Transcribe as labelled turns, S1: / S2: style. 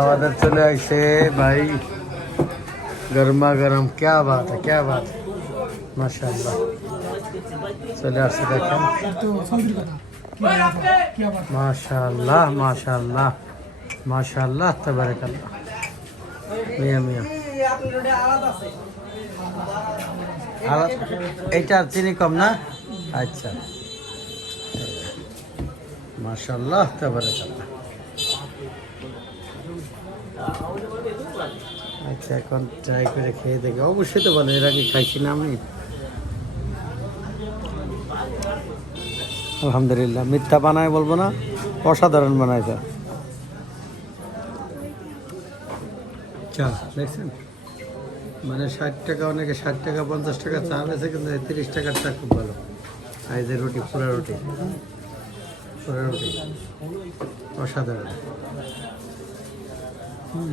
S1: আমাদের চলে আইছে ভাই গরমা গরম ক্যা বাত ক্যা বাত মাশাআল্লাহ চলে আসছে দেখেন মাশাআল্লাহ মাশাআল্লাহ মাশাআল্লাহ তাবারাকাল্লাহ মিয়া মিয়া এটা চিনি কম না আচ্ছা মাশাআল্লাহ তাবারাকাল্লাহ আচ্ছা এখন ট্রাই করে খেয়ে দেখি। অবশ্যই তো ভালো এর আগে খাইছি না আমি। আলহামদুলিল্লাহ, মিথ্যা বানায় বলব না, অসাধারণ বানাইছে চা, দেখছেন? মানে ষাট টাকা, অনেকে ষাট টাকা, পঞ্চাশ টাকা চা বেছে কিন্তু তিরিশ টাকার চা খুব ভালো। আর রুটি পুরা রুটি। পুরা রুটি, অসাধারণ। হুম